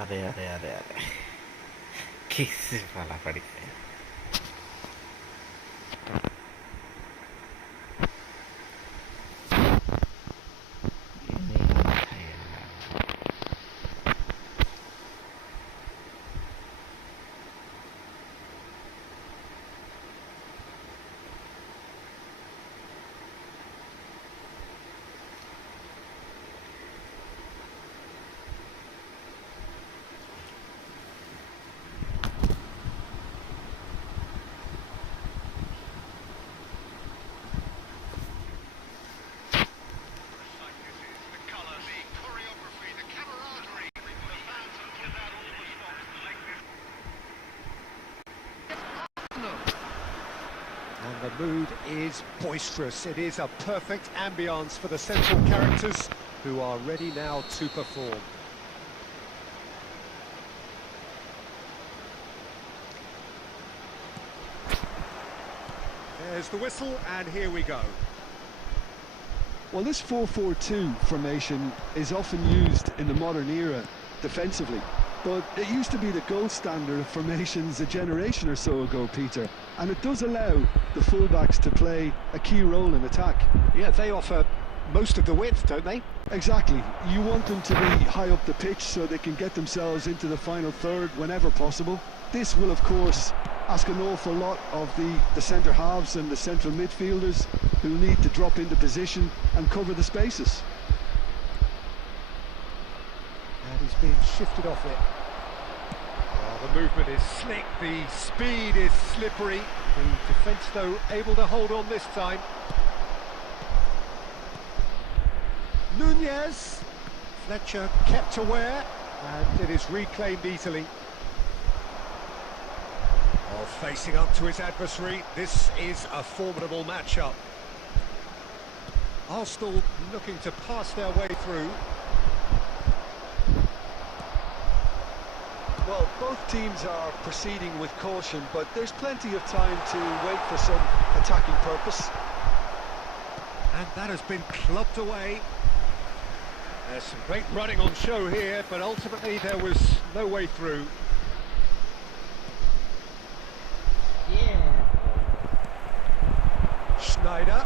അതെ അതെ അതെ അതെ കിസ് പഠിക്കുക. And the mood is boisterous. It is a perfect ambience for the central characters who are ready now to perform. There's the whistle, and here we go. Well, this 4-4-2 formation is often used in the modern era defensively, but it used to be the gold standard of formations a generation or so ago, Peter, and it does allow the fullbacks to play a key role in attack. Yeah, they offer most of the width, don't they? Exactly. You want them to be high up the pitch so they can get themselves into the final third whenever possible. This will, of course, ask an awful lot of the centre halves and the central midfielders who need to drop into position and cover the spaces. And he's been shifted off it. Oh, the movement is slick, the speed is slippery. The defence, though, able to hold on this time. Nunez. Fletcher kept aware, and it is reclaimed easily. Oh, facing up to his adversary, this is a formidable matchup. Arsenal looking to pass their way through. Well, both teams are proceeding with caution, but there's plenty of time to wait for some attacking purpose. And that has been clubbed away. There's some great running on show here, but ultimately there was no way through. Schneider.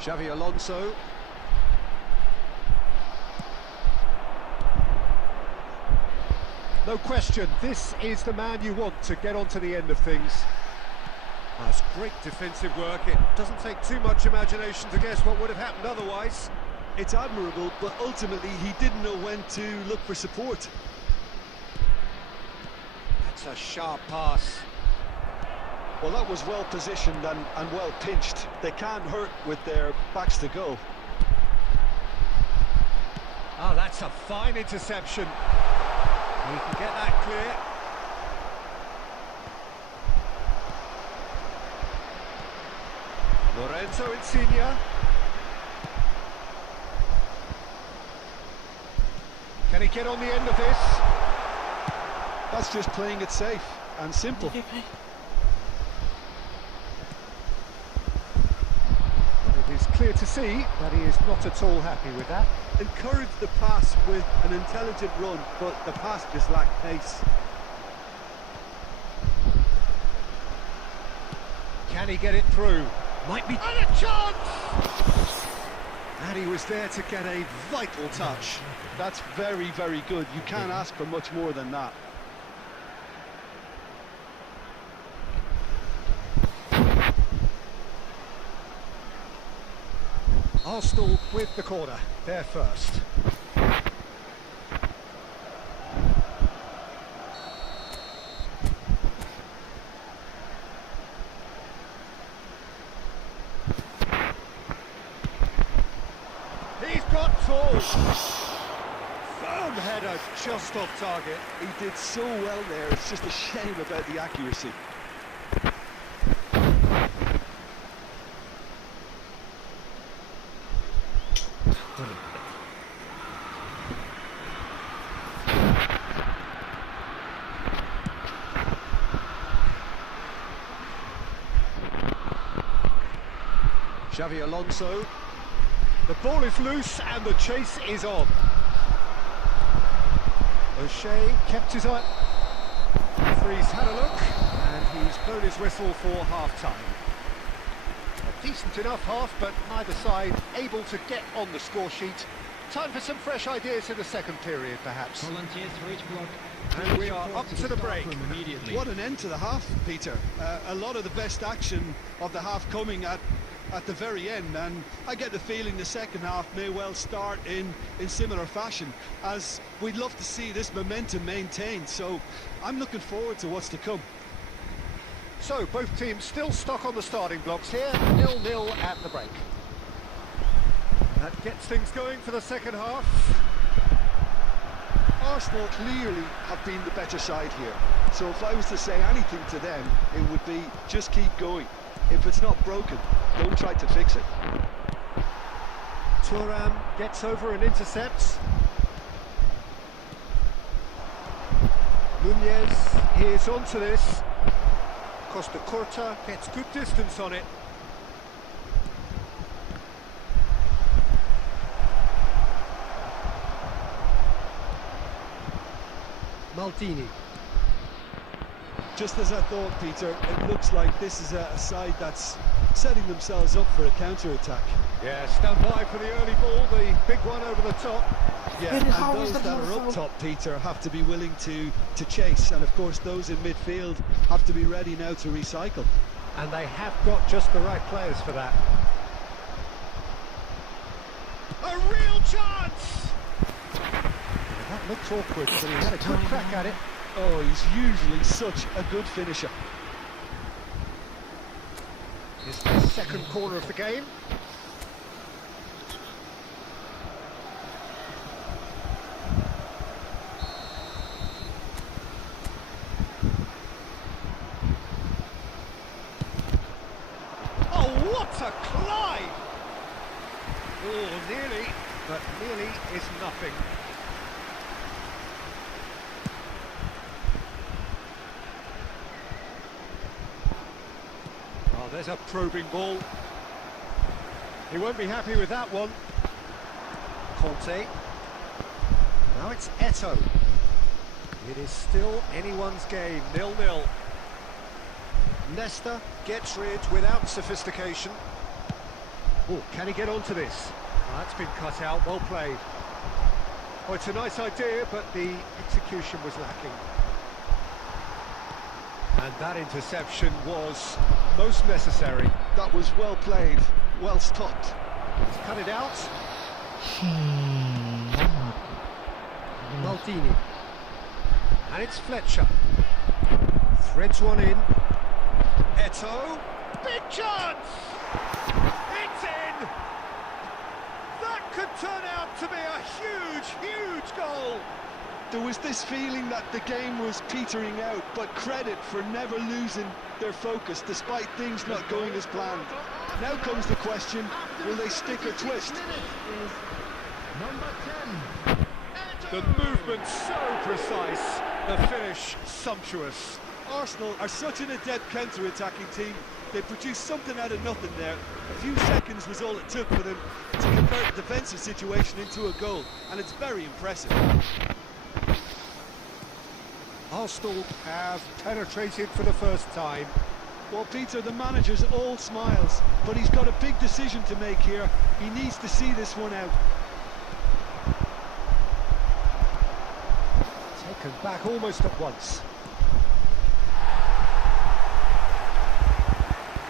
Xavi Alonso. No question, this is the man you want to get onto the end of things. That's great defensive work. It doesn't take too much imagination to guess what would have happened otherwise. It's admirable, but ultimately he didn't know when to look for support. That's a sharp pass. Well, that was well positioned and well pinched. They can't hurt with their backs to go. Oh, that's a fine interception. He can get that clear. Lorenzo Insigne. Can he get on the end of this? That's just playing it safe and simple. It is clear to see that he is not at all happy with that. Encourage the pass with an intelligent run, but the pass just lacked pace. Can he get it through? Might be... And a chance! And he was there to get a vital touch. That's very, very good. You can't ask for much more than that. Arsenal with the corner, they're first. He's got tools. Firm header just off target. He did so well there, it's just a shame about the accuracy. Xavi Alonso. The ball is loose and the chase is on. O'Shea kept his eye. Referee's had a look, and he's blown his whistle for half-time. A decent enough half, but neither side able to get on the score sheet. Time for some fresh ideas in the second period, perhaps. Volunteers for each block. And we are up to the break. Immediately. What an end to the half, Peter. A lot of the best action of the half coming at the very end, and I get the feeling the second half may well start in similar fashion, as we'd love to see this momentum maintained, so I'm looking forward to what's to come. So, both teams still stuck on the starting blocks here, 0-0 at the break. That gets things going for the second half. Arsenal clearly have been the better side here, so if I was to say anything to them, it would be just keep going. If it's not broken, don't try to fix it. Thuram gets over and intercepts. Nunez is onto this. Costa Curta gets good distance on it. Maldini. Just as I thought, Peter, it looks like this is a side that's setting themselves up for a counter-attack. Yeah, stand by for the early ball, the big one over the top. Yeah, and those that are up top, Peter, have to be willing to chase, and of course those in midfield have to be ready now to recycle. And they have got just the right players for that. A real chance! That looked awkward, but he had a good crack at it. Oh, he's usually such a good finisher. It's the second corner of the game. Oh, what a climb! Oh, nearly, but nearly is nothing. Oh, there's a probing ball. He won't be happy with that one. Conte. Now it's Eto'o. It is still anyone's game, 0-0. Leicester gets rid without sophistication. Oh, can he get onto this? Oh, that's been cut out, well played. Oh, it's a nice idea, but the execution was lacking. And that interception was most necessary. That was well played, well stopped. He's cut it out. Maldini. And it's Fletcher. Threads one in. Eto'o. Big chance! It's in! That could turn out to be a huge, huge goal! There was this feeling that the game was petering out, but credit for never losing their focus despite things not going as planned. Now comes the question, will they stick or twist? The movement so precise, the finish sumptuous. Arsenal are such an adept counter-attacking team. They produced something out of nothing there. A few seconds was all it took for them to convert a defensive situation into a goal, and it's very impressive. Arsenal have penetrated for the first time. Well, Peter, the manager's all smiles, but he's got a big decision to make here. He needs to see this one out. Taken back almost at once.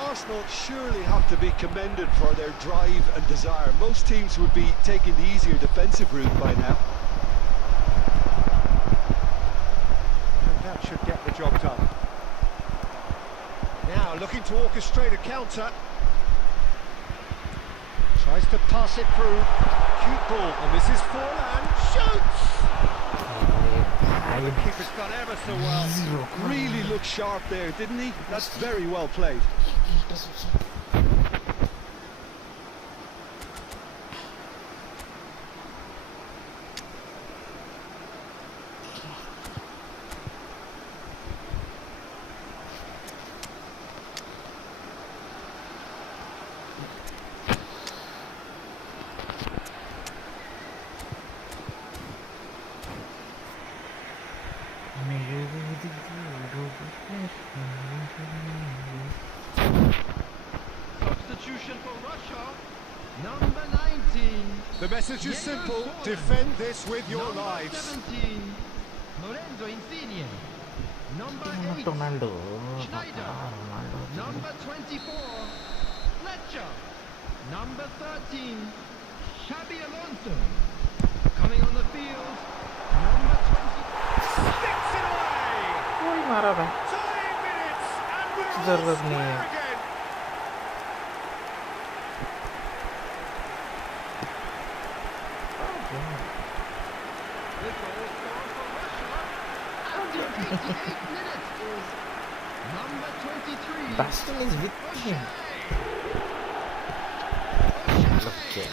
Arsenal surely have to be commended for their drive and desire. Most teams would be taking the easier defensive route by now. And that should get the job done. Now looking to orchestrate a counter. Tries to pass it through. Cute ball, and this is Forlan. Shoots! Oh, the keeper's done ever so well. Really looked sharp there, didn't he? That's very well played. The message is simple: defend this with your lives. 17, Lorenzo Insigne. Number 8, Ronaldo. Schneider. Number 24, Fletcher. Number 13, Xabi Alonso. Coming on the field, number 20. Sticks it away! Uy, marah dah. 9 minutes and we're all Zerut square nih. again. The goal scored for Russia after 88 minutes is number 23. Baston is with him. Look at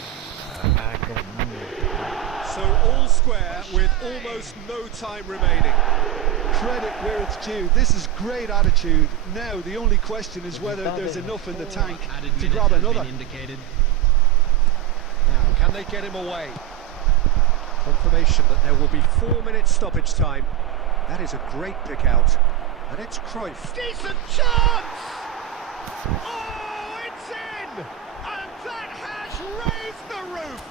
So all square with almost no time remaining. Credit where it's due. This is great attitude. Now the only question is whether there's enough in the tank to grab another. Now, can they get him away? Confirmation that there will be 4 minutes stoppage time. That is a great pick out. And it's Cruyff. Decent chance! Oh, it's in! And that has raised the roof!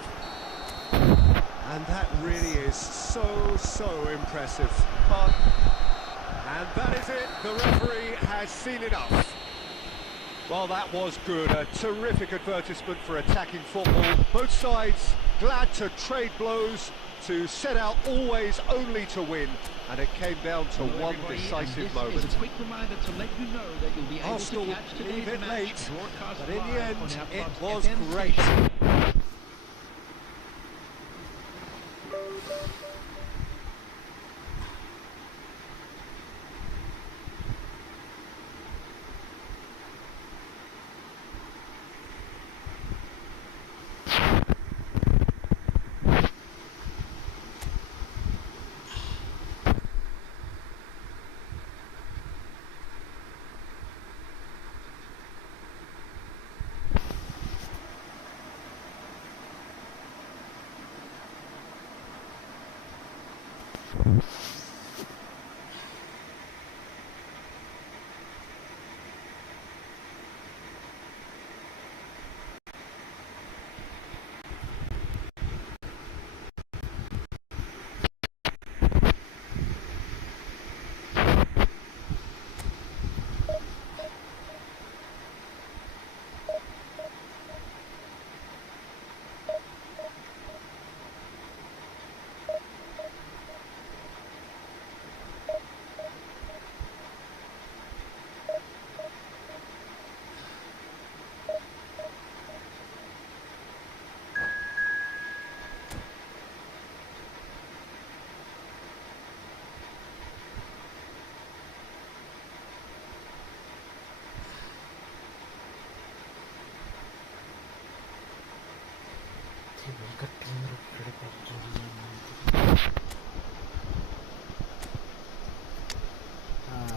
And that really is so impressive. And that is it. The referee has seen enough. Well, that was good. A terrific advertisement for attacking football. Both sides glad to trade blows, to set out always only to win. And it came down to one decisive moment. This is a quick reminder to let you know that you'll be able Arsenal to catch leave today's it match late, broadcast but in the live end, on our it club's was FM great. station.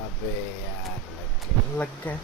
Abe yaar, lega.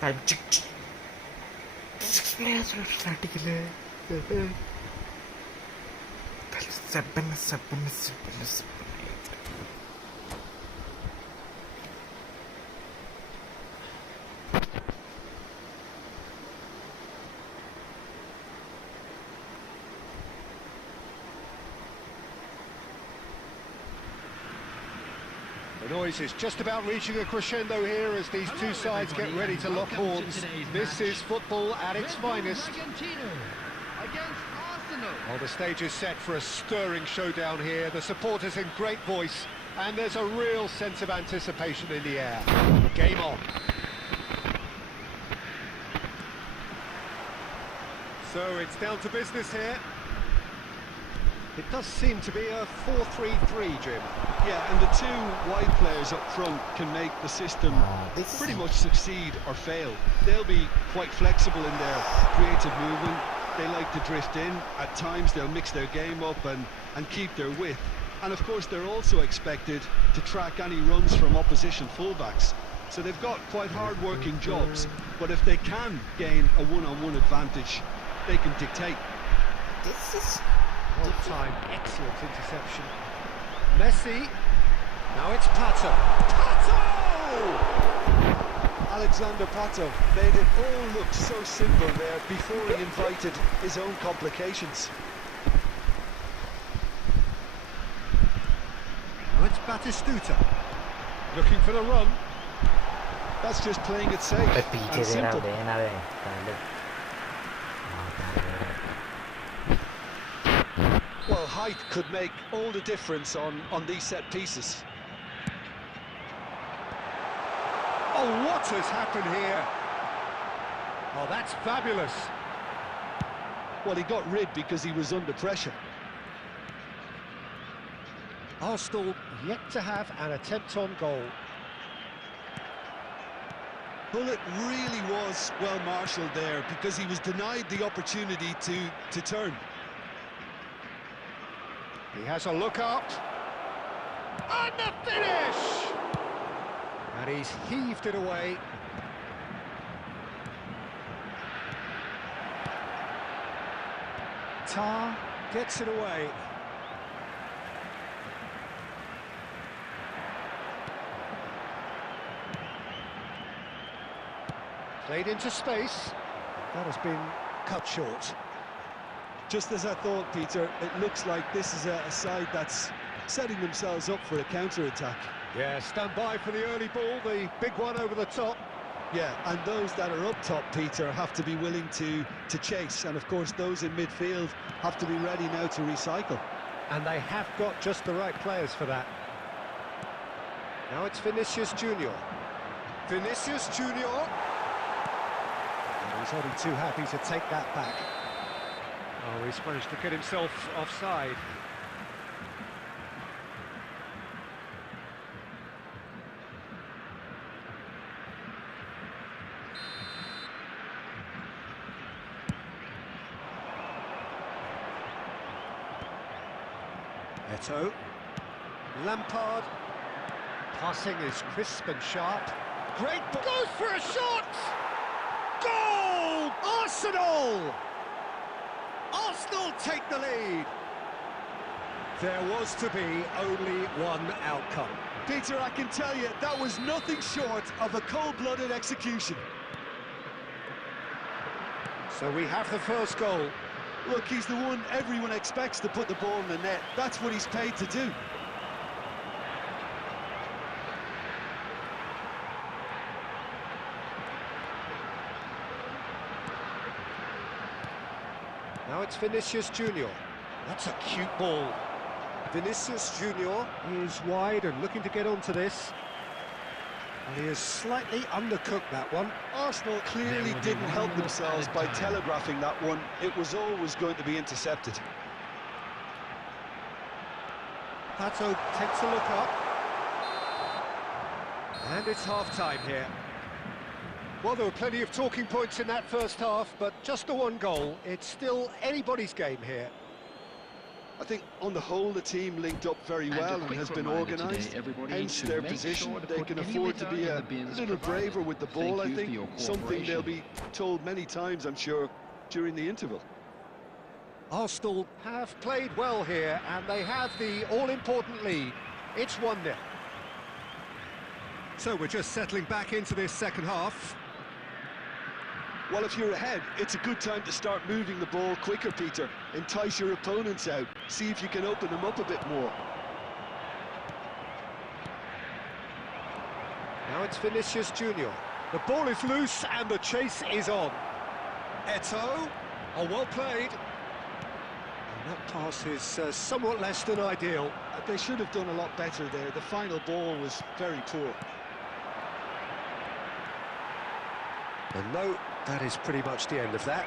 Time check. 6 players were starting. 7. The noise is just about reaching a crescendo here as these two sides get ready to lock horns. This is football at its finest. Well, the stage is set for a stirring showdown here. The supporters in great voice, and there's a real sense of anticipation in the air. Game on. So it's down to business here. It does seem to be a 4-3-3, Jim. Yeah, and the two wide players up front can make the system This is pretty much succeed or fail. They'll be quite flexible in their creative movement. They like to drift in. At times they'll mix their game up and keep their width. And of course they're also expected to track any runs from opposition fullbacks. So they've got quite hard-working jobs, but if they can gain a one-on-one advantage, they can dictate. this is Well time, excellent interception. Messi. Now it's Pato. Pato! Alexander Pato made it all look so simple there before he invited his own complications. Now it's Batistuta. Looking for the run. That's just playing it safe पे पीछे and देना simple. देना बे पहले Well, height could make all the difference on these set pieces. Oh, what has happened here? Oh, that's fabulous. Well, he got rid because he was under pressure. Arsenal yet to have an attempt on goal. Well, it really was well marshalled there because he was denied the opportunity to turn. He has a look up. And the finish! And he's heaved it away. Tar gets it away. Played into space. That has been cut short. Just as I thought, Peter, it looks like this is a side that's setting themselves up for a counter-attack. Yeah, stand by for the early ball, the big one over the top. Yeah, and those that are up top, Peter, have to be willing to chase. And of course, those in midfield have to be ready now to recycle. And they have got just the right players for that. Now it's Vinicius Junior. Vinicius Junior. And he's only too happy to take that back. Oh, he's managed to get himself offside. Eto. Lampard. Passing is crisp and sharp. Great ball. Goes for a shot! Goal! Arsenal! Arsenal take the lead. There was to be only one outcome. Peter, I can tell you, that was nothing short of a cold-blooded execution. So we have the first goal. Look, he's the one everyone expects to put the ball in the net. That's what he's paid to do. Now it's Vinicius Junior. That's a cute ball. Vinicius Junior is wide and looking to get onto this. And he has slightly undercooked that one. Arsenal clearly didn't help themselves by telegraphing that one. It was always going to be intercepted. Pato takes a look up. And it's half-time here. Well, there were plenty of talking points in that first half, but just the one goal. It's still anybody's game here. I think on the whole the team linked up very well and has been organised, hence their position. They can afford to be a little braver with the ball, I think, something they'll be told many times, I'm sure, during the interval. Arsenal have played well here, and they have the all-important lead. It's 1-0. So we're just settling back into this second half. Well, if you're ahead, it's a good time to start moving the ball quicker, Peter. Entice your opponents out. See if you can open them up a bit more. Now it's Vinicius Junior. The ball is loose and the chase is on. Eto. Oh, well played. And that pass is somewhat less than ideal. They should have done a lot better there. The final ball was very poor. And no, that is pretty much the end of that.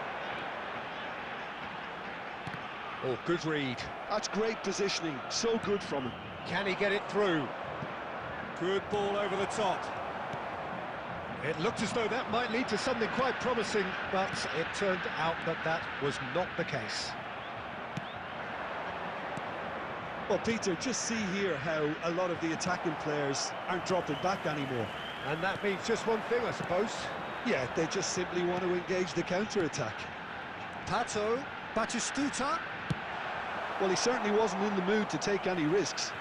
Oh, good read. That's great positioning, so good from him. Can he get it through? Good ball over the top. It looked as though that might lead to something quite promising, but it turned out that that was not the case. Well, Peter, just see here how a lot of the attacking players aren't dropping back anymore. And that means just one thing, I suppose. Yeah, they just simply want to engage the counter-attack. Pato, Batistuta. Well, he certainly wasn't in the mood to take any risks.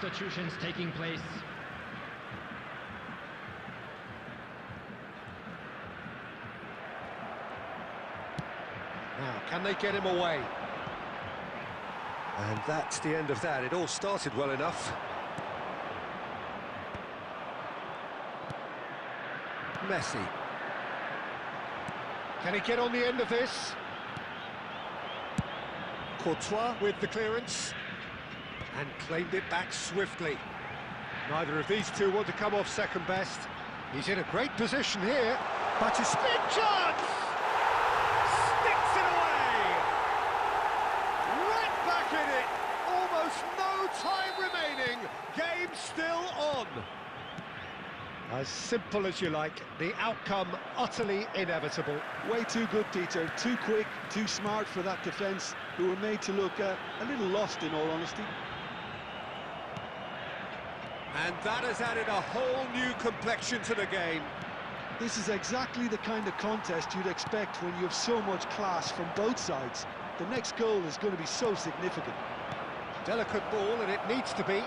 Substitutions taking place. Now, can they get him away? And that's the end of that. It all started well enough. Messi. Can he get on the end of this? Courtois with the clearance. And claimed it back swiftly. Neither of these two want to come off second best. He's in a great position here. But a spin chance! Sticks it away! Right back in it! Almost no time remaining. Game still on. As simple as you like, the outcome utterly inevitable. Way too good, Peter. Too quick, too smart for that defence, who were made to look a little lost, in all honesty. And that has added a whole new complexion to the game. This is exactly the kind of contest you'd expect when you have so much class from both sides. The next goal is going to be so significant. Delicate ball, and it needs to be.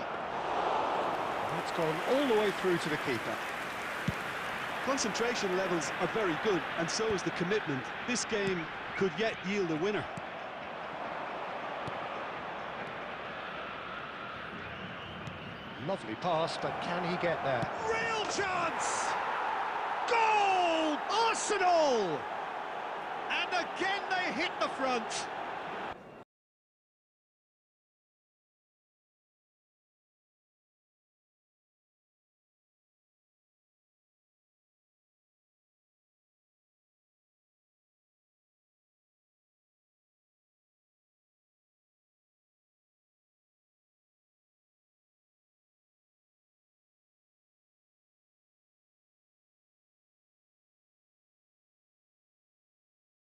It's gone all the way through to the keeper. Concentration levels are very good, and so is the commitment. This game could yet yield a winner. Lovely pass, but can he get there? Real chance! Goal! Arsenal! And again they hit the front.